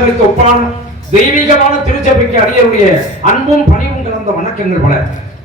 திருச்சபைக்கு ஒப்பான தெய்வீகமான திருச்சபைக்கு அடியருடைய அன்பும் பணிவும் கலந்த வணக்கங்கள் பல.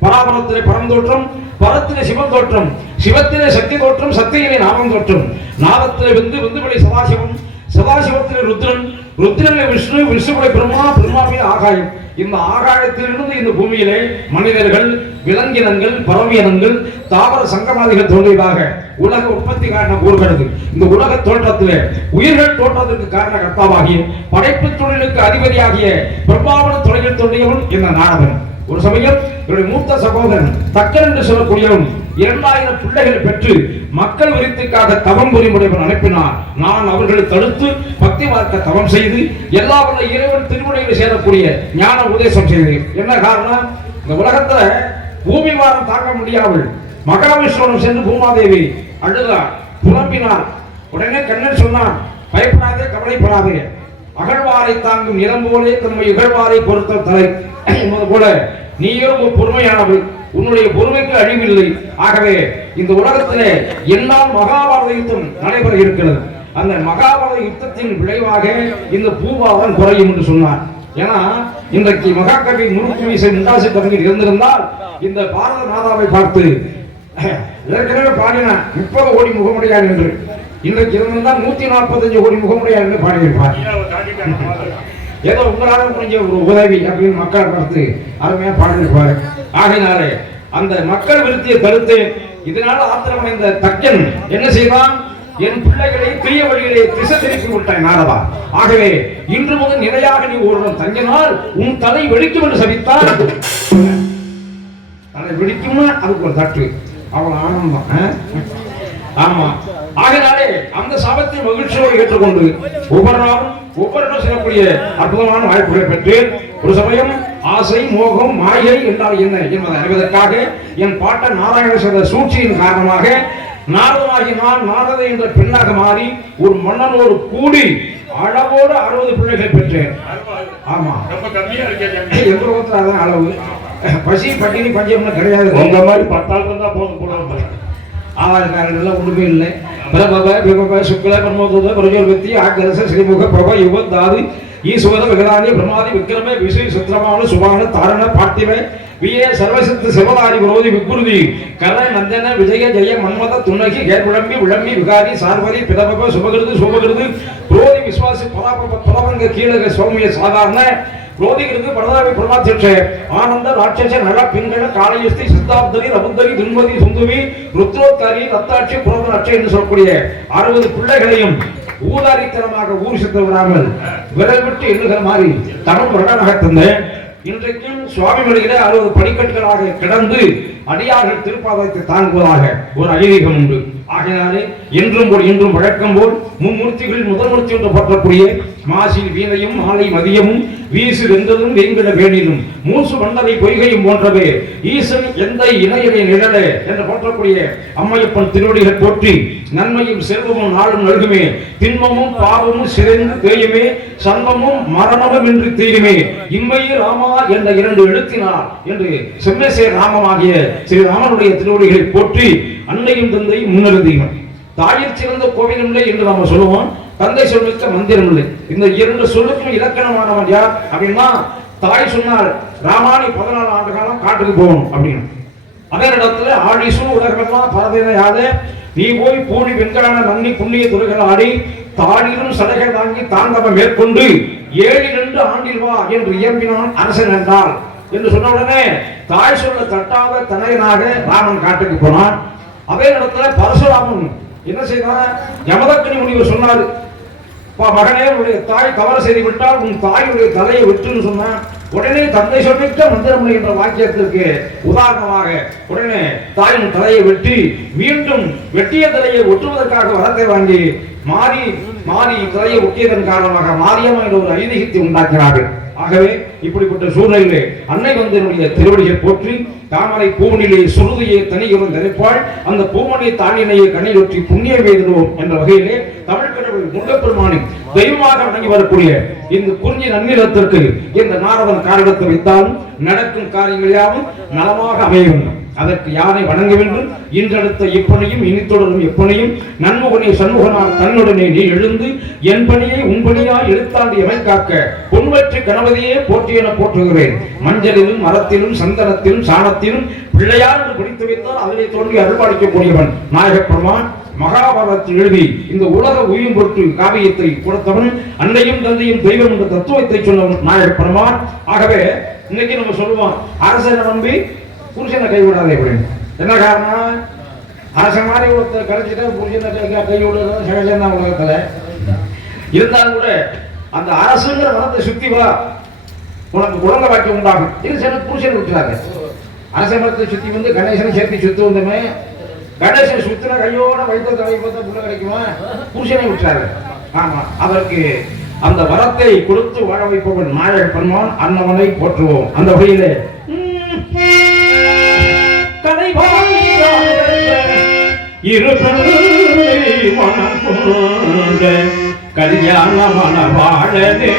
பராபரத்திலே பரந்தோற்றம், பரத்திலே சிவன் தோற்றம், சிவத்திலே சக்தி தோற்றம், சக்தியிலே நாமம் தோற்றம், நாதத்திலே விந்துவெளி சதாசிவம், சதாசிவத்திலே ருத்ரன், ருத்ரனிலே விஷ்ணு, விஷ்ணுவிலே பிரம்மா, பிரம்மாவிலே ஆகாயம். இந்த ஆகாயத்திலிருந்து இந்த பூமியிலே மனிதர்கள், விலங்கினங்கள், பறவையினங்கள், தாவர சங்கமாதிகள் தோன்றியதாக உலக உற்பத்தி காரணம் கூறுகிறது. இந்த உலக தோற்றத்திலே உயிர்கள் தோற்றத்திற்கு காரண கர்த்தாவாகிய படைப்பு தொழிலுக்கு அதிபதியாகிய பிரம்மாவன தொழில் தோன்றியவன் இந்த நாரதன். ஒரு சமயம் என்னுடைய மூத்த சகோதரன் தக்கன் என்று சொல்லக்கூடியவன் 2000 பிள்ளைகளை பெற்று மக்கள் விருத்திக்காக தவம் புரிமுடையவன் அனுப்பினார். நான் அவர்களை தடுத்து பக்தி மார்க்க தவம் செய்து எல்லா வல்ல இறைவன் திருமுறையில் சேரக்கூடிய ஞான உபதேசம் செய்தேன். என்ன காரணம்? இந்த உலகத்துல பூமி வாரம் தாங்க முடியாமல் மகாவிஷ்ணுவனம் சென்று பூமாதேவி அழுதார், புலம்பினார். உடனே கண்ணன் சொன்னான், பயப்படாதே, கவலைப்படாதே, அகழ்வாரை தாங்கும் நிலம் போலே தன்மை இகழ்வாரை பொறுத்த தலை என்பது போல நீயும் பொறுமையானவை, உன்னுடைய பொறுமைக்கு அழிவில்லை. ஆகவே இந்த உலகத்திலே என்னால் மகாபாரத யுத்தம் நடைபெற இருக்கிறது. அந்த மகாபாரத யுத்தத்தின் விளைவாக இந்த பூபாவம் குறையும் என்று சொன்னார். ஏன்னா இன்றைக்கு மகாகவி முறுக்கு வீசை முண்டாசி கவிஞர் இருந்திருந்தால் இந்த பாரத மாதாவை பார்த்து ஏற்கனவே பாடினார் 30 கோடி முகமுடையார் என்று, இன்றைக்கு இருந்திருந்தால் 145 கோடி முகமுடையார் என்று பாடியிருப்பார். ஏதோ உங்களால முடிஞ்ச ஒரு உதவி அப்படின்னு மக்கள் பார்த்து அருமையா பாடியிருப்பாரு. ஆகையினாலே அந்த மக்கள் விருத்தியை தடுத்து இதனால ஆத்திரமடைந்த தக்கன் என்ன செய்தான்? என் பிள்ளைகளை தீய வழியிலே திசை திருப்பி விட்டாய் நாரதா. ஆகவே இன்று முதல் நிலையாக நீ ஒருவன் தங்கினால் உன் தலை வெடிக்கும் என்று சபித்தால், தலை வெடிக்கும்னா அதுக்கு ஒரு தட்டு, அவ்வளவு ஆனந்தம். ஆமா, ஆகினாலே அந்த சாபத்தை மகிழ்ச்சியோடு ஏற்றுக்கொண்டு ஒவ்வொரு நாளும் சொல்லக்கூடிய அற்புதமான வாய்ப்புகளை பெற்று ஒரு சமயம் ஆசை, மோகம், மாயை என்றால் என்ன என்பதை அறிவதற்காக என் பாட்ட நாராயண செய்த சூழ்ச்சியின் காரணமாக நாரதமாகி நான் நாரத என்ற பெண்ணாக மாறி ஒரு மன்னனோடு கூடி அளவோடு 60 பிள்ளைகளை பெற்றேன். ஆமா, எங்க அதான் அளவு. பசி பட்டினி பஞ்சம்னு கிடையாது. உங்க மாதிரி 10 தான் போதும். ஆவாரக்காரர்கள் ஒன்றுமே இல்லை. பிரபவ விபவ சுக்ல பிரம்மோத பிரஜோர்வத்தி ஆகரச ஸ்ரீமுக பிரப யுவத் தாது ஈஸ்வர விகதானி பிரமாதி விக்ரமே விசை சுத்திரமான சுபான தாரண பார்த்திவ வியே சர்வசித்த சிவதாரி விரோதி விக்குருதி கர நந்தன விஜய ஜெய மன்மத துணகி கேர்விளம்பி விளம்பி விகாரி சார்வரி பிரபவ சுபகிருது சோபகிருது குரோதி விஸ்வாசி பராபப பரவங்க கீழக சௌமிய சாதாரண ரோதிகிருந்து பரதாவி பிரமாத்தியட்ச ஆனந்த ராட்சச நல பின்கண காளையஸ்தி சித்தாப்தரி ரபுந்தரி துன்மதி சுந்துவி ருத்ரோத்காரி ரத்தாட்சி புரோதன அட்சை என்று சொல்லக்கூடிய 60 பிள்ளைகளையும் ஊதாரித்தனமாக ஊர் சுத்த விடாமல் விரல் விட்டு எண்ணுகிற மாதிரி தனம் வருடனாக தந்தேன். இன்றைக்கும் சுவாமி மலையிலே 60 படிக்கட்டுகளாக கிடந்து அடியார்கள் திருப்பாதத்தை தாங்குவதாக ஒரு ஐதீகம் உண்டு. ஆகையினாலே இன்றும் வழக்கம் போல் மும்மூர்த்திகளில் முதல் மூர்த்தி என்று போற்றக்கூடிய மாசில் வீணையும் மாலை மதியமும் வீசு வென்றதும் வேங்கிட வேணிலும் மூசு வண்டரை பொய்கையும் போன்றவே ஈசன் எந்த இணையனை நிழலே என்று போற்றக்கூடிய அம்மையப்பன் திருவடிகள் போற்றி நன்மையும் செல்வமும் நாளும் நல்குமே, திண்மமும் பாவமும் சிறைந்து தேயுமே, சன்மமும் மரணமும் என்று தீருமே, இம்மையில் ராமா என்ற 2 எழுத்தினார் என்று செம்மேசே ராமமாகிய ஸ்ரீ ராமனுடைய திருவடிகளை போற்றி அன்னையும் தந்தை முன்னிறுத்தினார். தாயில் சிறந்த கோவிலும் இல்லை என்று நாம சொல்லுவோம், தந்தை சொல்லுக்க மந்திரம் இல்லை. இந்த 2 சொல்லுக்கும் இலக்கணமானவன் யார் அப்படின்னா, தாய் சொன்னால் ராமானி 14 ஆண்டு காலம் காட்டுக்கு போகணும் அப்படின்னு. அதே இடத்துல ஆடிசு உலகமெல்லாம் பரதையாக நீ போய் பூடி வெண்கலான நன்னி புண்ணிய துறைகள் ஆடி தாடிலும் சடைகள் தாங்கி தாண்டவம் மேற்கொண்டு 7 ஆண்டில் வா என்று இயம்பினான் அரசன் என்றால் என்று சொன்ன உடனே தாய் சொல்ல தட்டாத தனையனாக ராமன் காட்டுக்கு போனான். அதே இடத்துல பரசுராமன் என்ன செய்தான்? யமதக்கினி முனிவர் சொன்னார், மகனே உடைய தாய் தவறு செய்து விட்டால் உன் தாயுடைய தலையை வெட்டுன்னு சொன்னான். உடனே தந்தை சொல்லிட்ட மந்திரம் என்ற வாக்கியத்திற்கு உதாரணமாக உடனே தாயின் தலையை வெட்டி மீண்டும் வெட்டிய தலையை ஒட்டுவதற்காக வரத்தை வாங்கி மாறி தலையை ஒட்டியதன் காரணமாக மாரியம்மா என்ற ஒரு ஐதீகத்தை உண்டாக்கினார்கள். ஆகவே இப்படிப்பட்ட சூழ்நிலையிலே அன்னை வந்தனுடைய திருவடியை போற்றி தாமரை பூமணியிலே சுருதியை தனியுடன் நினைப்பாள், அந்த பூமணியை தானினையை கண்ணிலொற்றி புண்ணிய வேதனோம் என்ற வகையிலே தமிழ் கடவுள் முருகப்பெருமானை தெய்வமாக வணங்கி வரக்கூடிய இந்த குறிஞ்சி நன்னிலத்திற்கு இந்த நாரதன் காரணத்தை வைத்தாலும் நடக்கும் காரியங்கள் யாவும் நலமாக அமைய வேண்டும். அதற்கு யானை வணங்க வேண்டும். இன்றெடுத்த இப்பணியும் இனி தொடரும் எப்பணியும் நன்முகனை சண்முகனார் தன்னுடனே நீ எழுந்து என் பணியை உன்பணியாய் எழுத்தாண்டி எமை காக்க பொன்வற்று கணபதியே போற்றி என போற்றுகிறேன். மஞ்சளிலும் மரத்திலும் சந்தனத்திலும் சாணத்திலும் பிள்ளையார் என்று பிடித்து வைத்தால் அதிலே தோன்றி அருள்பாலிக்கக்கூடியவன் நாயகப் பெருமான். மகாபாரதத்தை எழுதி இந்த உலக உயிரும் பொருட்டு காவியத்தை கொடுத்தவன், அன்னையும் தந்தையும் தெய்வம் என்ற தத்துவத்தை சொன்னவன் நாயகப் பெருமான். ஆகவே இன்னைக்கு நம்ம சொல்லுவோம், அரசனை நம்பி புருஷனை கைவிடாதே அப்படின்னு. என்ன காரணம்? அரசன் மாதிரி ஒருத்தர் கிடைச்சிட்டா புருஷனை கைவிடுறது சகஜம் தான் உலகத்துல. இருந்தாலும் கூட அந்த அரசுங்கிற மனத்தை சுத்தி வா, உனக்கு குழந்தை வாக்கியம் உண்டாகும். இது சில புருஷனை விட்டுறாங்க. அரச மரத்தை சுத்தி வந்து கணேசனை சேர்த்து சுத்தி வந்தமே, கணேசனை சுத்தின கையோட வைத்த தலை பார்த்தா புள்ள கிடைக்குமா? புருஷனை விட்டுறாரு. ஆமா, அதற்கு அந்த வரத்தை கொடுத்து வாழ வைப்பவன் நாயகப் பெருமான். அன்னவனை போற்றுவோம். அந்த வழியிலே கல்யாண மணவாளனே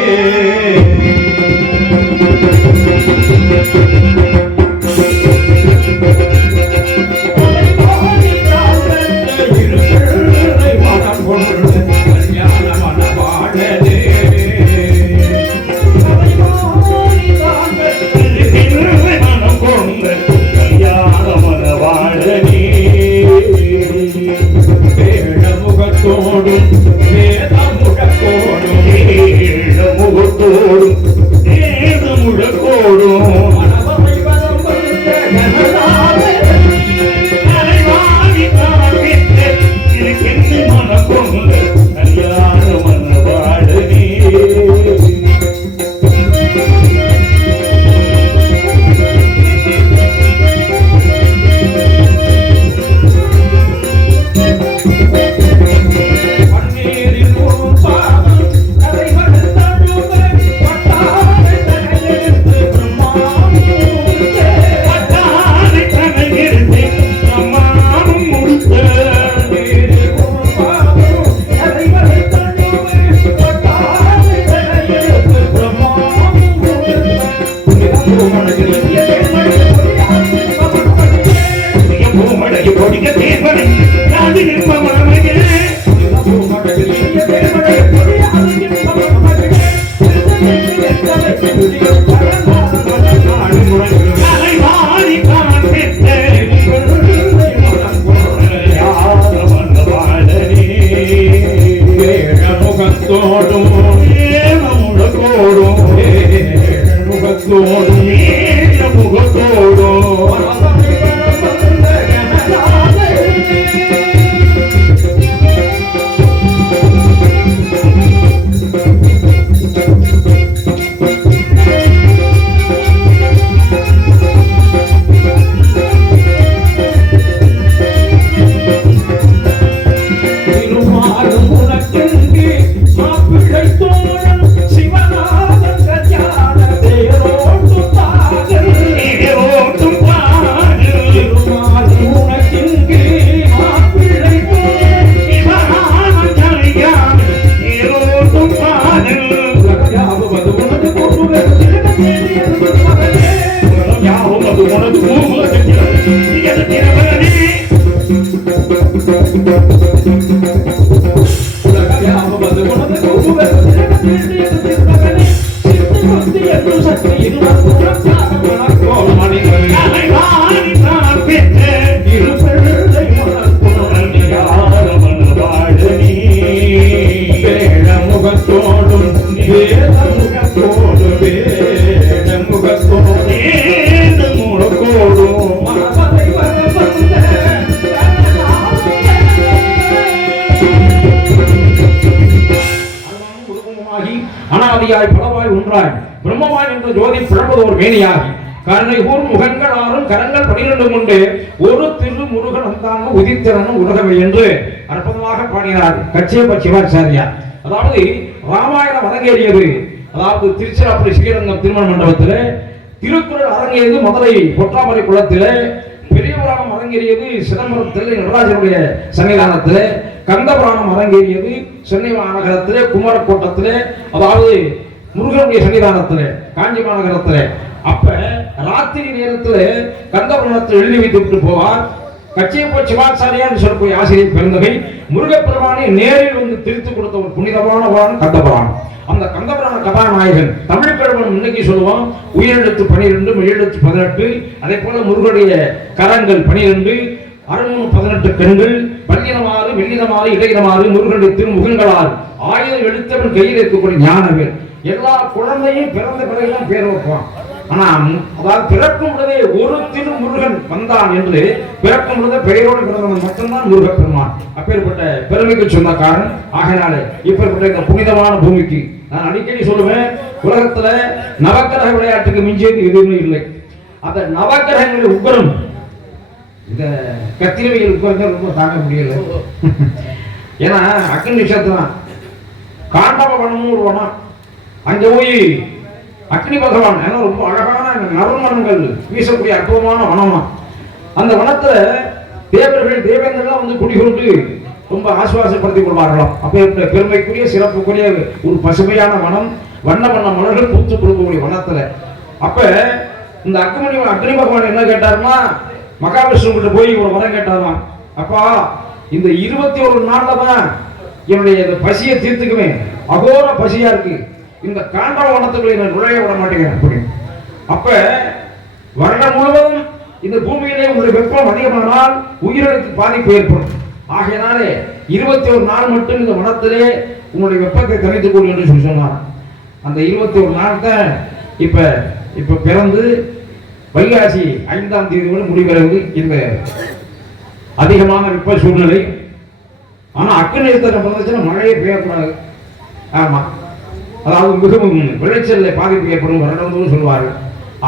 அனாதியாய் பலவாய் ஒன்றாய் பிரம்மமாய் என்ற ஜோதி பிறப்பதோர் மேனியாகி கருணை கூர் முகங்கள் ஆறும் கரங்கள் 12 உண்டு ஒரு திரு முருகன் வந்தாங்க உதித்திரனும் உலகவை என்று அற்புதமாக பாடினார் கச்சியப்ப சிவாச்சாரியார். அதாவது ராமாயணம் அரங்கேறியது, அதாவது திருச்சிராப்பள்ளி ஸ்ரீரங்கம் திருமண மண்டபத்தில், திருக்குறள் அரங்கேறியது மதுரை பொற்றாமரை குளத்தில், பெரியபுராணம் அரங்கேறியது சிதம்பரம் தில்லை நடராஜனுடைய சன்னிதானத்தில், கந்தபுராணம் அரங்கேறியது சென்னை மாநகரத்திலே குமாரக்கோட்டத்திலே, அதாவது முருகனுடைய சன்னிதானத்திலே காஞ்சி மாநகரத்திலே. அப்ப ராத்திரி நேரத்தில் கந்தபுராணத்தில் எழுதி வைத்து விட்டு போவார். கச்சியப்ப சிவாச்சாரியார் சொல்லக்கூடிய ஆசிரியர் பிறந்தவை முருகப்பெருமானை நேரில் வந்து திருத்து கொடுத்த ஒரு புனிதமான வாரம் கந்தபுராணம். அந்த கந்தபுராண கதாநாயகன் தமிழ் கிழவன் இன்னைக்கு சொல்லுவோம் உயிரெழுத்து 12 மெய்யெழுத்து 18. அதே போல முருகனுடைய கரங்கள் 12, அருண் 18 பெண்கள், பல்லினமாறு வெள்ளினமாறு இடையினமாறு முருகனுடைய திருமுகங்களால் 1000 எழுத்தவன் கையில் இருக்கக்கூடிய ஞானவேல். எல்லா குழந்தையும் பிறந்த பிறகுதான் பேர் வைப்பான். ஆனா அதாவது பிறக்கும் பொழுதே ஒரு திருமுருகன் வந்தான் என்று பிறக்கும் பொழுதே பெயரோடு பிறந்தவன் மட்டும்தான் முருகப்பெருமான். அப்பேற்பட்ட பெருமைக்கு சொந்தக்காரன். ஆகையினாலே இப்பேற்பட்ட இந்த புனிதமான பூமிக்கு நான் அடிக்கடி சொல்லுவேன், உலகத்துல நவக்கிரக விளையாட்டுக்கு மிஞ்சியது எதுவுமே இல்லை. அந்த நவக்கிரகங்கள் உக்கரம் இந்த கத்திரவையில் உட்கார்ந்து ரொம்ப தாங்க முடியல. ஏன்னா அக்னி நட்சத்திரம் காண்டவ வனம்னு ஒரு வனம், அங்க போய் அக்னி பகவான் ஏன்னா ரொம்ப அழகான நறுமணங்கள் வீசக்கூடிய அற்புதமான வனமா. அந்த வனத்துல தேவர்கள் தேவேந்திரலாம் வந்து குடிகொண்டு ரொம்ப ஆசுவாசப்படுத்திக் கொள்வார்களாம். அப்ப பெருமைக்குரிய சிறப்புக்குரிய ஒரு பசுமையான வனம், வண்ண வண்ண மலர்கள் பூத்து கொடுக்கக்கூடிய வனத்துல. அப்ப இந்த அக்னி பகவான் என்ன கேட்டாருன்னா மகாவிஷ்ணு கிட்ட போய் ஒரு வரம் கேட்டாராம். அப்பா இந்த 21 நாள்ல தான் என்னுடைய பசியை தீர்த்துக்குவேன், அகோர பசியா இருக்கு, இந்த காண்டவ வனத்துக்குள்ள நான் நுழைய விட மாட்டேங்கிறேன் அப்படின்னு. அப்ப வருடம் முழுவதும் இந்த பூமியிலே உங்களுடைய வெப்பம் அதிகமானால் உயிரிழப்பு பாதிப்பு ஏற்படும். ஆகையினாலே 21 நாள் மட்டும் இந்த வனத்திலே உங்களுடைய வெப்பத்தை தணித்துக் கொள் என்று சொல்லி சொன்னார். அந்த 21 நாள் தான் இப்ப பிறந்து வைகாசி 5ஆம் தேதி வரை முடிவடைவது இந்த அதிகமான வெப்ப சூழ்நிலை. ஆனா அக்னி நட்சத்திரம் பிறந்துச்சுன்னா மழையே பெய்யக்கூடாது. ஆமா, அதாவது மிகவும் விளைச்சல்ல பாதிப்பு ஏற்படும் வருடம் சொல்வார்கள்.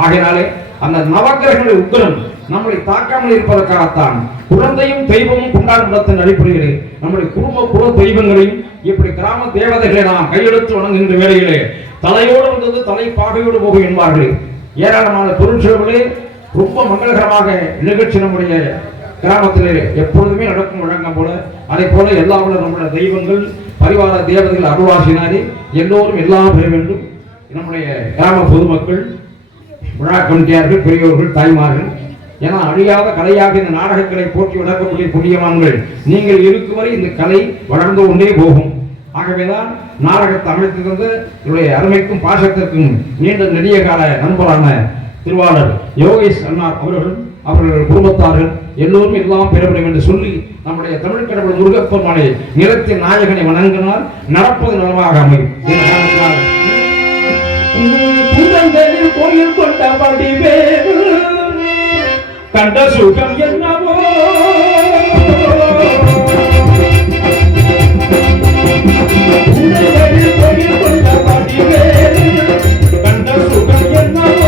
ஆகையினாலே அந்த நவக்கிரகங்களுடைய உக்கிரம் நம்மளை தாக்காமல் இருப்பதற்காகத்தான் குழந்தையும் தெய்வமும் கொண்டாடும் இடத்தின் அடிப்படையிலே நம்முடைய குல தெய்வங்களையும் இப்படி கிராம தேவதைகளை நாம் கையெழுத்து வணங்குகின்ற வேளையிலே தலையோடு வந்தது தலை பாகையோடு போகும் என்பார்கள். ஏராளமான பொருட்செலவுகளே ரொம்ப மங்களகரமாக நிகழ்ச்சி நம்முடைய கிராமத்திலே எப்பொழுதுமே நடக்கும் வழங்கம் போல. அதை போல எல்லா நம்முடைய தெய்வங்கள் பரிவார தேவதைகள் அருள்வாசினாரே எல்லோரும் எல்லாம் பெற வேண்டும். நம்முடைய கிராம பொதுமக்கள், விழா கமிட்டியார்கள், பெரியோர்கள், தாய்மார்கள், ஏன்னா அழியாத கலையாக இந்த நாடகங்களை போற்றி வளர்க்கக்கூடிய புண்ணியவான்கள் நீங்கள் இருக்கும் வரை இந்த கலை வளர்ந்து கொண்டே போகும். ஆகவேதான் நாடகத்தை அமைத்து தந்த என்னுடைய அருமைக்கும் பாசத்திற்கும் நீண்ட நெடிய கால நண்பரான திருவாளர் யோகேஷ் அண்ணா அவர்கள் குடும்பத்தார்கள் எல்லோரும் எல்லாம் பெற வேண்டும் என்று சொல்லி நம்முடைய தமிழ் கடவுள் முருகப்பெருமானை நிலத்தின் நாயகனை வணங்கினால் நடப்பது நலமாக அமையும். கோயில் கொண்டபடி கண்ட சுகம் என்னவோ கோயில் கொண்டபடி கண்ட சுகம் என்னவோ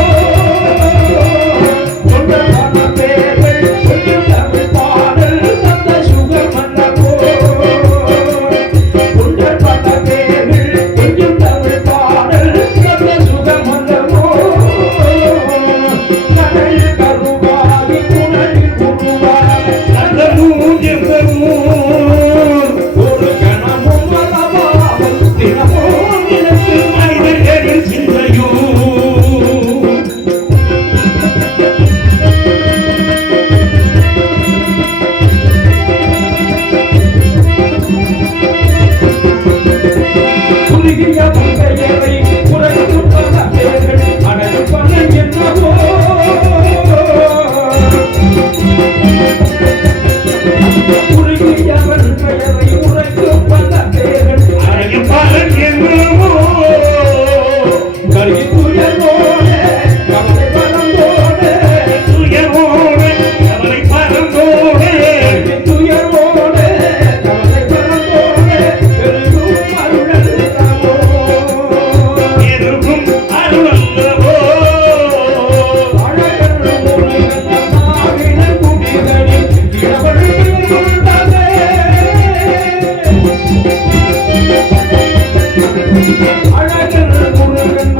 அழகர் முருகன்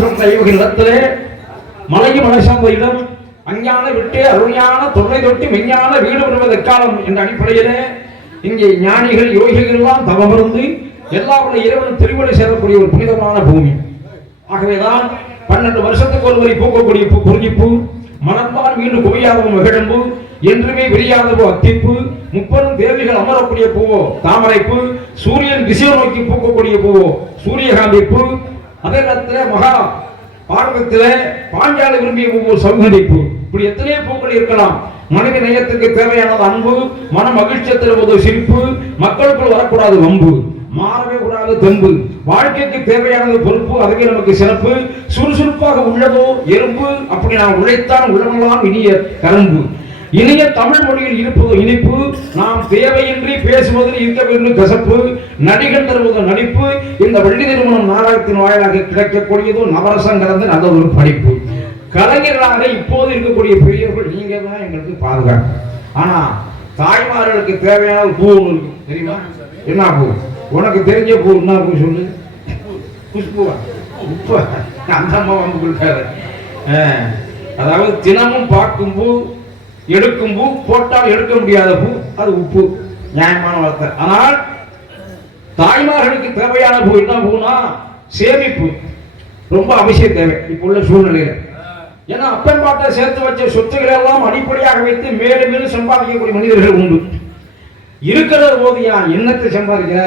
சொல்ற இடத்திலே மலையும் மலை சார்ந்த இடம் அஞ்ஞான விட்டு அருஞான தொல்லை தொட்டி விஞ்ஞான வீடு வருவது எக்காலம் என்ற அடிப்படையிலே இங்கே ஞானிகள் யோகிகள் எல்லாம் தவமிருந்து எல்லாருடைய இறைவனும் திருவிழை சேரக்கூடிய ஒரு புனிதமான பூமி. ஆகவேதான் 12 வருஷத்துக்கு ஒரு முறை பூக்கக்கூடிய குறிஞ்சிப்பூ, மலர்ந்தால் மீண்டும் குவியாதவும் மகிழம்பு, என்றுமே விரியாதவோ அத்திப்பூ, 30 தேவிகள் அமரக்கூடிய பூவோ தாமரைப்பூ, சூரியன் திசையை நோக்கி பூக்கக்கூடிய பூவோ சூரியகாந்தி பூ, அதே நேரத்திலே மகா பாரதத்திலே பாஞ்சாலை விரும்பிய பூ சௌகரிப்பு. இப்படி எத்தனையோ பூக்கள் இருக்கலாம். மனித நேயத்துக்கு தேவையானது அன்பு, மன மகிழ்ச்சியத்தில் ஒரு சிரிப்பு, மக்களுக்குள் வரக்கூடாது வம்பு, மாறவே கூடாது தெம்பு, வாழ்க்கைக்கு தேவையானது பொறுப்பு, அதுவே நமக்கு சிறப்பு. சுறுசுறுப்பாக உள்ளதோ எறும்பு, அப்படி நாம் உழைத்தான் உள்ளமெல்லாம் இனிய கரும்பு. இனிய தமிழ் மொழியில் இருப்பதோ இனிப்பு, நாம் தேவையின்றி பேசுவதில் இருக்க வேண்டும் கசப்பு, நடிகன் தருவது நடிப்பு. இந்த வள்ளி திருமணம் நாடகத்தின் வாயிலாக கிடைக்கக்கூடியதோ நவரசம் கலந்து நல்ல ஒரு படிப்பு. கலைஞர்களாக இப்போது இருக்கக்கூடிய பெரியவர்கள் நீங்க தான் எங்களுக்கு பாதுகாப்பு. ஆனா தாய்மார்களுக்கு தேவையான ஒரு பூ ஒன்று இருக்கு தெரியுமா? என்ன பூ? உனக்கு தெரிஞ்ச பூ என்ன பூ சொல்லு? குஷ்புவா? உப்பு அந்த அம்மா வந்து கொடுக்காது. அதாவது தினமும் பார்க்கும் பூ, எடுக்கும் பூ, போட்டால் எடுக்க முடியாத பூ, அது உப்பு. நியாயமான வார்த்தை. ஆனால் தாய்மார்களுக்கு தேவையான பூ என்ன பூனா சேமிப்பு ரொம்ப அவசியம் தேவை இப்ப உள்ள சூழ்நிலையில. ஏன்னா அப்பன் பாட்டை சேர்த்து வச்ச சொத்துக்களை எல்லாம் அடிப்படையாக வைத்து மேலும் மேலும் சம்பாதிக்கக்கூடிய மனிதர்கள் உண்டு. இருக்கிற போதியா என்னத்தை சம்பாதிக்கிற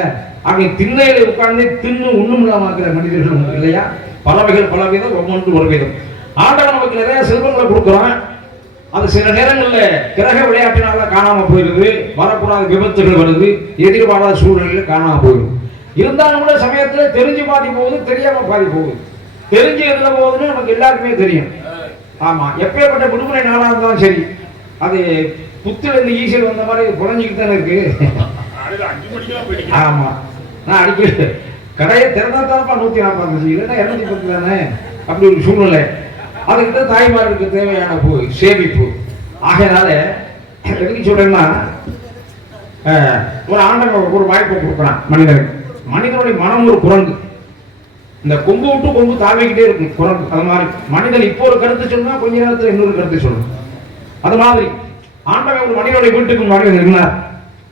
அப்படி திண்ணையில உட்கார்ந்து தின்னு ஒண்ணும் இல்லாமக்கிற மனிதர்கள் உண்டு இல்லையா? பலவைகள் பலவிதம், ஒவ்வொன்று ஒரு விதம். ஆண்டவன் நமக்கு நிறைய செல்வங்களை கொடுக்குறான். அது சில நேரங்களில் கிரக விளையாட்டினால காணாம போயிடுது, வரக்கூடாத விபத்துகள் வருது, எதிர்பாராத சூழ்நிலையில காணாம போயிடுது. இருந்தாலும் கூட சமயத்துல தெரிஞ்சு பாதி போகுது, தெரியாம பாதி போகுது. தெரிஞ்சு எதுல போகுதுன்னு நமக்கு எல்லாருக்குமே தெரியும். ஆமா, எப்பேற்பட்ட விடுமுறை நாளா இருந்தாலும் சரி, அது புத்துல இருந்து ஈஸியில் வந்த மாதிரி குறைஞ்சிக்கிட்டு தானே இருக்கு. ஆமா, நான் அடிக்கடி கடையை திறந்தா தானப்பா 145 இல்லைன்னா 210 தானே, அப்படி ஒரு சூழ்நிலை. அதுக்கிட்ட தாய்மார்களுக்கு தேவையான பூ சேமிப்பு. ஆகையினால எதுக்கு சொல்றேன்னா, ஒரு ஆண்டவன் ஒரு வாய்ப்பை கொடுக்குறான் மனிதனுக்கு. மனிதனுடைய மனம் ஒரு குரங்கு, இந்த கொம்பு விட்டு கொம்பு தாவிக்கிட்டே இருக்கும் குரங்கு. அது மாதிரி மனிதன் இப்போ ஒரு கருத்து சொன்னா கொஞ்ச நேரத்தில் இன்னொரு கருத்து சொல்லணும். அது மாதிரி ஆண்டவன் ஒரு மனிதனுடைய வீட்டுக்கு முன்னாடி இருந்தார்.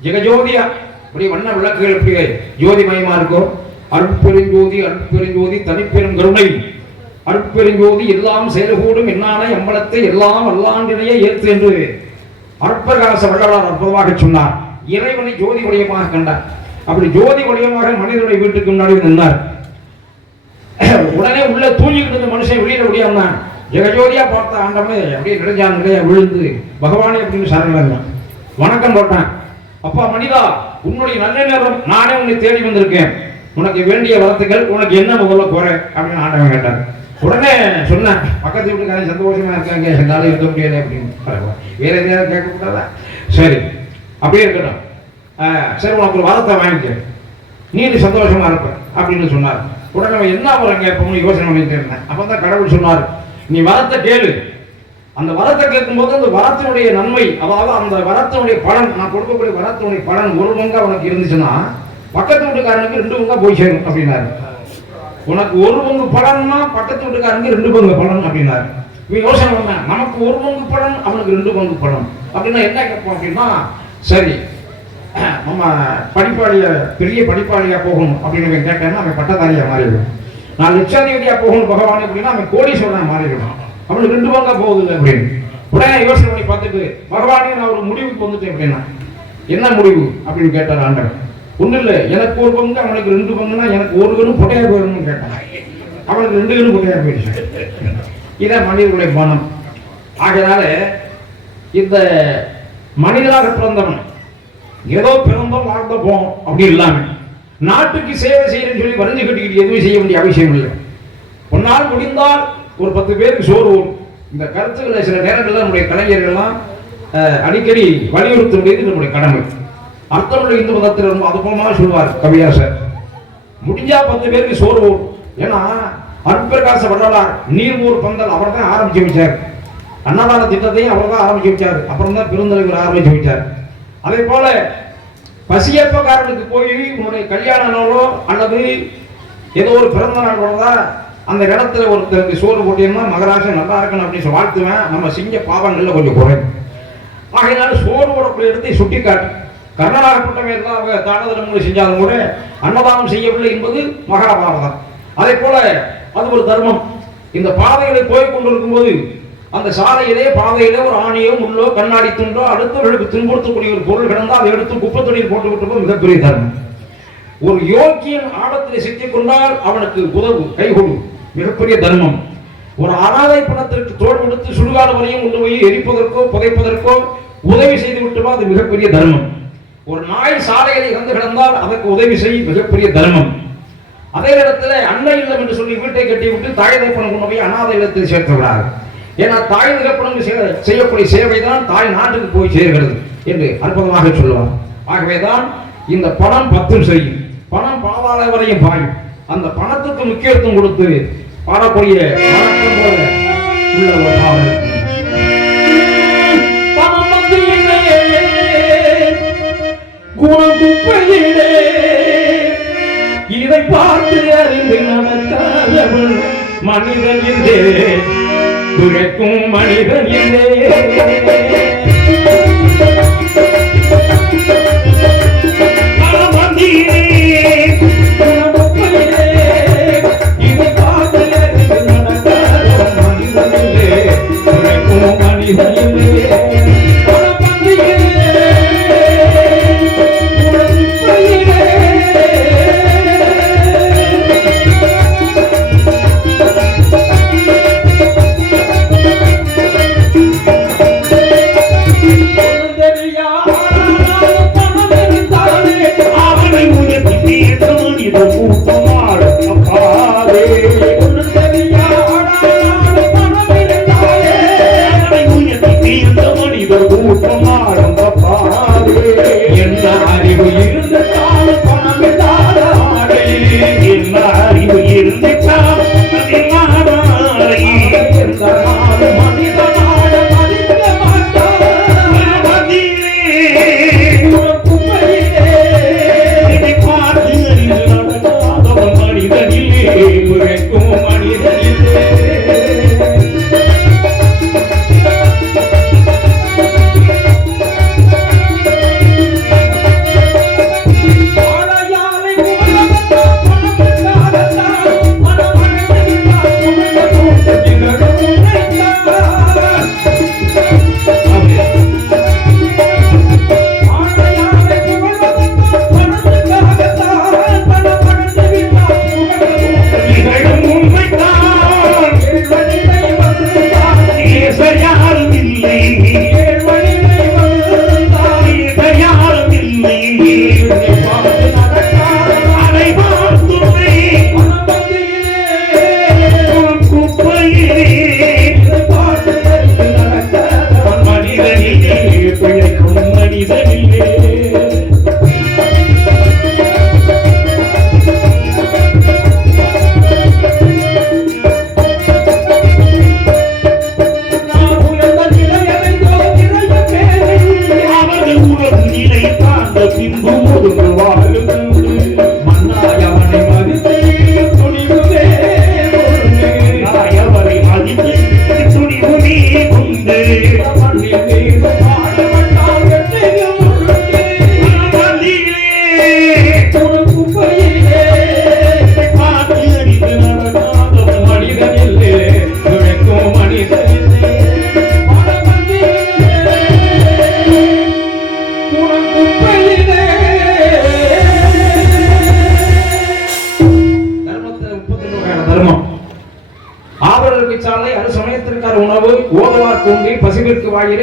ஜெகஜோதியா இப்படி வண்ண விளக்குகள் எப்படி ஜோதிமயமா இருக்கோ, அருட்பெருஞ்சோதி அருட்பெருஞ்சோதி தனிப்பெரும் கருணை அருட்பெருஞ்சோதி எல்லாம் செயல்கூடும் என்னான எம்பலத்தை எல்லாம் அல்லாண்டினையே ஏற்று என்று அற்பகாச வள்ளலார் அற்புதமாக சொன்னார். இறைவனை ஜோதி வடிவமாக கண்டார். அப்படி ஜோதி வடிவமாக மனிதனுடைய வீட்டுக்கு முன்னாடி நின்றார். உடனே உள்ள தூங்கிக்கிட்டு இருந்த மனுஷன் வெளியில முடியாம ஜெகஜோதியா பார்த்த ஆண்டவனே அப்படியே நினைஞ்சான், நிலையா விழுந்து பகவானே அப்படின்னு சரணம் வணக்கம் போட்டான். அப்பா மனிதா, உன்னுடைய நல்ல நேரம், நானே உன்னை தேடி வந்திருக்கேன், உனக்கு வேண்டிய வரத்துக்கள், உனக்கு என்ன முதல்ல குறை அப்படின்னு ஆண்டவன் கேட்டார். உடனே சொன்னேன், பக்கத்து வீட்டுக்காரன் சந்தோஷமா இருக்காங்க, என்னால இருக்க முடியாது அப்படின்னு. வேற எதையாவது கேட்கக்கூடாதா? சரி, அப்படியே இருக்கட்டும். சரி, உனக்கு ஒரு வரத்தை வாங்கிக்க, நீ சந்தோஷமா இருப்ப அப்படின்னு சொன்னார். உடனே என்ன வரம் கேட்போம்னு யோசனை பண்ணிட்டு இருந்தேன். அப்பதான் கடவுள் சொன்னார், நீ வரத்தை கேளு. அந்த வரத்தை கேட்கும்போது அந்த வரத்தினுடைய நன்மை, அதாவது அந்த வரத்தினுடைய பலன், நான் கொடுக்கக்கூடிய வரத்தினுடைய பலன் 1 பங்கா உனக்கு இருந்துச்சுன்னா பக்கத்து வீட்டுக்காரனுக்கு 2 பங்கா போய் சேரும் அப்படின்னாரு. உனக்கு 1 பங்கு பலன்னா பக்கத்து வீட்டுக்காரனுக்கு 2 பங்கு பலன் அப்படின்னாரு. இவன் யோசனை பண்ணேன், நமக்கு 1 பங்கு பலன், அவனுக்கு 2 பங்கு பலன் அப்படின்னா என்ன கேட்போம் அப்படின்னா, சரி நம்ம படிப்பாளிய பெரிய படிப்பாளியா போகணும் அப்படின்னு கேட்டேன்னா அவன் பட்டதாரியா மாறிடுவான். நான் லட்சாதிபதியா போகணும் பகவான் அப்படின்னா அவன் கோடீஸ்வரனா மாறிடுவான். அவனுக்கு 2 பங்கா போகுது அப்படின்னு. உடனே யோசனை பண்ணி பார்த்துட்டு, பகவானே நான் ஒரு முடிவுக்கு வந்துட்டேன் அப்படின்னா. என்ன முடிவு அப்படின்னு கேட்டார் ஆண்டவன். ஒன்றும் இல்லை, எனக்கு 1 பங்கு அவனுக்கு 2 பங்குன்னா எனக்கு 1 கணு பொட்டையா போயிடணும்னு கேட்டான். அவனுக்கு 2 கணு பொட்டையா போயிடுச்சு. இதான் மனிதர்களுடைய மனம். ஆகையினால இந்த மனிதனாக பிறந்தவன் ஏதோ பிறந்தோம் வாழ்ந்த போம் அப்படி இல்லாம நாட்டுக்கு சேவை செய்யணும்னு சொல்லி வரைஞ்சு கட்டிக்கிட்டு எதுவும் செய்ய வேண்டிய அவசியம் இல்லை. ஒன்னால் முடிந்தால் ஒரு 10 பேருக்கு சோறு ஓடும். இந்த கருத்துக்களை சில நேரங்களில் நம்முடைய கலைஞர்கள்லாம் அடிக்கடி வலியுறுத்த வேண்டியது நம்முடைய கடமை. அர்த்தமுள்ள இந்து மதத்தில் ரொம்ப அதுபோலமாக சொல்வார் கவியாசர், முடிஞ்சா 10 பேருக்கு சோறு ஓடும். ஏன்னா அற்பகாச வள்ளலார் நீர்மூர் பந்தல் அவர் தான் ஆரம்பிச்சு வச்சார். அன்னதான திட்டத்தையும் அவர் தான் ஆரம்பிச்சு வச்சார். அப்புறம் தான் பெருந்தலைவர் ஆரம்பிச்சு வச்சார். அதே போல பசியப்பக்காரனுக்கு போய் உன்னுடைய கல்யாண நாளோ அல்லது ஏதோ ஒரு பிறந்த நாள் வரதா அந்த இடத்துல ஒருத்தருக்கு சோறு போட்டீங்கன்னா மகராசன் நல்லா இருக்கணும் அப்படின்னு வாழ்த்துவேன். நம்ம செஞ்ச பாவங்கள்ல கொஞ்சம் குறையும். ஆகையினால சோறு போடக்கூடிய இடத்தை சுட்டி காட்டு. கர்ணனாகப்பட்டவன் எல்லாம் அவங்க தானதனம் செஞ்சாலும் கூட அன்னதானம் செய்யவில்லை என்பது மகாபாரதம். அதே போல அது ஒரு தர்மம். இந்த பாதைகளை போய் கொண்டிருக்கும் போது அந்த சாலையிலே பாதையிலே ஒரு ஆணியோ முள்ளோ கண்ணாடி துண்டோ அடுத்தவர்களுக்கு துன்புறுத்தக்கூடிய ஒரு பொருள் கிடந்தால் அதை எடுத்து குப்பத்தொழில் போட்டு விட்டு மிகப்பெரிய தர்மம். ஒரு யோக்கியன் ஆழத்தில் சிக்கிக் கொண்டால் அவனுக்கு உதவு கை கொடு, மிகப்பெரிய தர்மம். ஒரு அனாதை பணத்திற்கு தோல் கொடுத்து சுடுகாடு வரையும் கொண்டு போய் எரிப்பதற்கோ புதைப்பதற்கோ உதவி செய்து விட்டுமா அது மிகப்பெரிய தர்மம். ஒரு நாய் சாலைகளை இறந்து கிடந்தால் அதற்கு உதவி செய், மிகப்பெரிய தர்மம். அதே இடத்துல அன்னை இல்லம் என்று சொல்லி வீட்டை கட்டி விட்டு தாய் தகப்பனம் கொண்டு போய் அனாதை இல்லத்தில் சேர்த்து விடாது. ஏன்னா தாய் தகப்பனம் செய்யக்கூடிய சேவை தான் தாய் நாட்டுக்கு போய் சேர்கிறது என்று அற்புதமாக சொல்லுவார். ஆகவேதான் இந்த பணம் 10 செய்யும், பணம் பாதாள வரையும் பாயும். அந்த பணத்துக்கு முக்கியத்துவம் கொடுத்து பாடக்கூடிய வழக்கம் போல உள்ள ஒரு பாடல். குணகுப்பையிலே இதை பார்த்து அறிந்து நடக்காதவன் மனிதன் என்றே துரைக்கும் மனிதன் என்றே.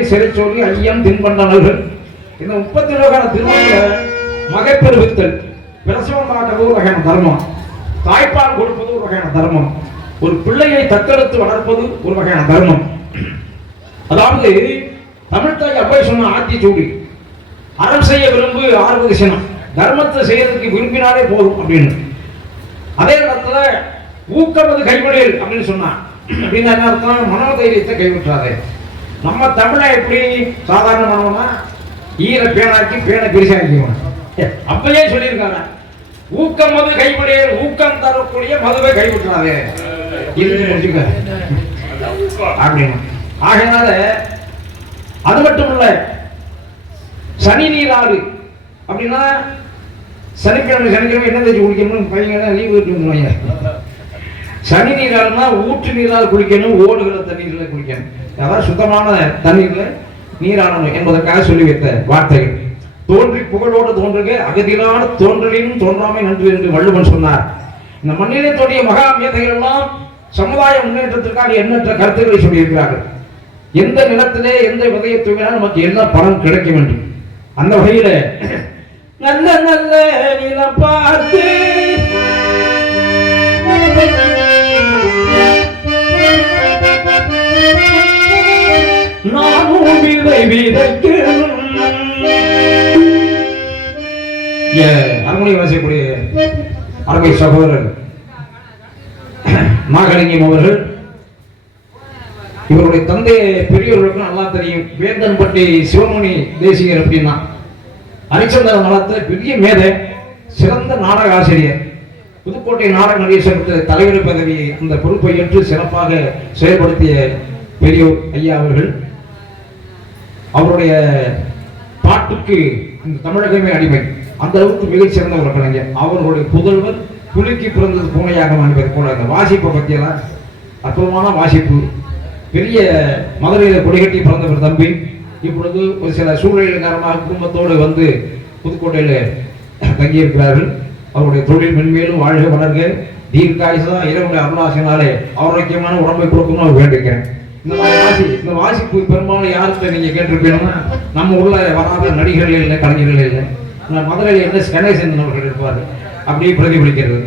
சிறைச்சோழி ஐயம் தின்பண்டனர்கள். இந்த 30 வகையான திருமணங்களை மகைப்பெருவித்தல் பிரசவமாக்குறது ஒரு வகையான தர்மம், தாய்ப்பால் கொடுப்பது ஒரு வகையான தர்மம், ஒரு பிள்ளையை தத்தெடுத்து வளர்ப்பது ஒரு வகையான தர்மம். அதாவது தமிழ் தாய் அப்பா சொன்ன ஆத்திச்சூடி, அறம் செய்ய விரும்பு 60 சினம், தர்மத்தை செய்யறதுக்கு விரும்பினாலே போதும் அப்படின்னு. அதே நேரத்துல ஊக்கமது கைவிடல் அப்படின்னு சொன்னான். அப்படின்னு என்ன அர்த்தம்? மனோதைரியத்தை கைவிட்டாதே. நம்ம தமிழை எப்படி சாதாரணமானவனா ஈர பேனாக்கி பேனை பிரிசாக்கிவன் அப்பயே சொல்லியிருக்காங்க, ஊக்கம் மது கைவிடல், ஊக்கம் தரக்கூடிய மதுவை கைவிட்டாதே. எழுதி முடிச்சுக்க அப்படின்னு. ஆகையினால அது மட்டும் இல்ல, சனி நீராறு அப்படின்னா சனிக்கிழமை என்ன தேய்ச்சி குளிக்கணும், பையன் லீவ் விட்டுருவாங்க. சனி நீராறுனா ஊற்று நீரால் குளிக்கணும், ஓடுகிற தண்ணீர்ல குளிக்கணும், அதாவது சுத்தமான தண்ணீர்ல நீராடணும் என்பதற்காக சொல்லி வைத்த வார்த்தைகள். தோன்றி புகழோடு தோன்றுக, அகதியிலான தோன்றலினும் தோன்றாமை நன்று என்று வள்ளுவன் சொன்னார். இந்த மண்ணிலே தோன்றிய மகா மேதைகள் எல்லாம் சமுதாய முன்னேற்றத்திற்காக எண்ணற்ற கருத்துக்களை சொல்லியிருக்கிறார்கள். எந்த நிலத்திலே எந்த விதையை தூவினால் நமக்கு என்ன பலன் கிடைக்கும் என்று. அந்த வகையில நல்ல நல்ல நிலம் பார்த்து நானும் விதை விதைக்கணும். அரண்மனை வாசிக்கக்கூடிய அருமை சகோதரர் நாகலிங்கம் அவர்கள், இவருடைய தந்தை பெரியவர்களுக்கு நல்லா தெரியும். வேந்தன்பட்டி சிவமணி தேசிகர் அப்படின்னா ஹரிச்சந்திர நலத்துல பெரிய மேதை, சிறந்த நாடக ஆசிரியர், புதுக்கோட்டை நாடக நடிகர் சங்கத்து தலைவர் பதவி அந்த பொறுப்பை ஏற்று சிறப்பாக செயல்படுத்திய பெரியோர் ஐயா அவர்கள். அவருடைய பாட்டுக்கு இந்த தமிழகமே அடிமை, அந்த அளவுக்கு மிகச் சிறந்த ஒரு கலைஞர். அவர்களுடைய புதல்வர் புலிக்கு பிறந்தது பூனையாக மாறியது போல அந்த வாசிப்பை பற்றியெல்லாம் அற்புதமான வாசிப்பு. பெரிய மதுரையில் கொடிகட்டி பிறந்தவர் தம்பி. இப்பொழுது ஒரு சில சூழ்நிலை காரணமாக குடும்பத்தோடு வந்து புதுக்கோட்டையில் தங்கியிருக்கிறார்கள். அவருடைய தொழில் மென்மேலும் வாழ்க வளர்க, தீர்க்காயுசா இறைவனுடைய அருளாசினாலே ஆரோக்கியமான உடம்பை கொடுக்கணும்னு அவர் வேண்டிக்கிறேன். இந்த வாசிப்பு பெரும்பாலும் யாருக்கு நீங்க கேட்டிருப்பீங்கன்னா நம்ம உள்ள வராத நடிகர்கள் இல்லை, கலைஞர்கள் இல்லை. மதுரையில் இருந்து கணேசன் அவர்கள் இருப்பார், அப்படியே பிரதிபலிக்கிறது.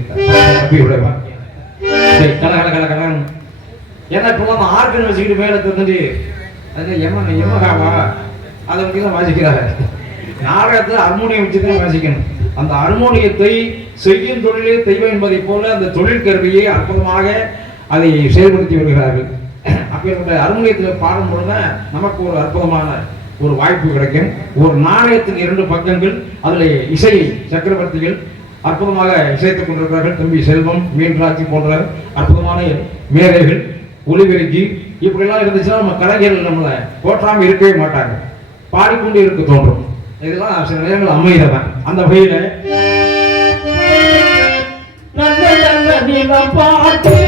ஏன்னா இப்பெல்லாம் ஆர்கன் வச்சுக்கிட்டு மேலே தந்துட்டு அது எம்மகாவா அதை பற்றி தான் வாசிக்கிறாங்க. நாடகத்தில் ஹார்மோனியம் வச்சு தான் வாசிக்கணும். அந்த ஹார்மோனியத்தை செய்யும் தொழிலே தெய்வம் என்பதை போல அந்த தொழில் கருவியை அற்புதமாக அதை செயல்படுத்தி வருகிறார்கள். அப்போ ஹார்மோனியத்தில் பாடும் பொழுது நமக்கு ஒரு அற்புதமான ஒரு வாய்ப்பு கிடைக்கும். ஒரு நாணயத்தின் 2 பக்கங்கள், அதில் இசை சக்கரவர்த்திகள் அற்புதமாக இசைத்துக் கொண்டிருக்கிறார்கள். தம்பி செல்வம், மீன்ராட்சி போன்ற அற்புதமான மேதைகள், ஒளிபெருக்கி இப்படிலாம் இருந்துச்சுன்னா நம்ம கலைஞர்கள் நம்மளை போற்றாமல் இருக்கவே மாட்டாங்க, பாடிக்கொண்டு இருக்க தோன்றும். இதெல்லாம் சில நேரங்கள் அமைகிறவன். அந்த வகையில நல்ல நல்ல பாட்டு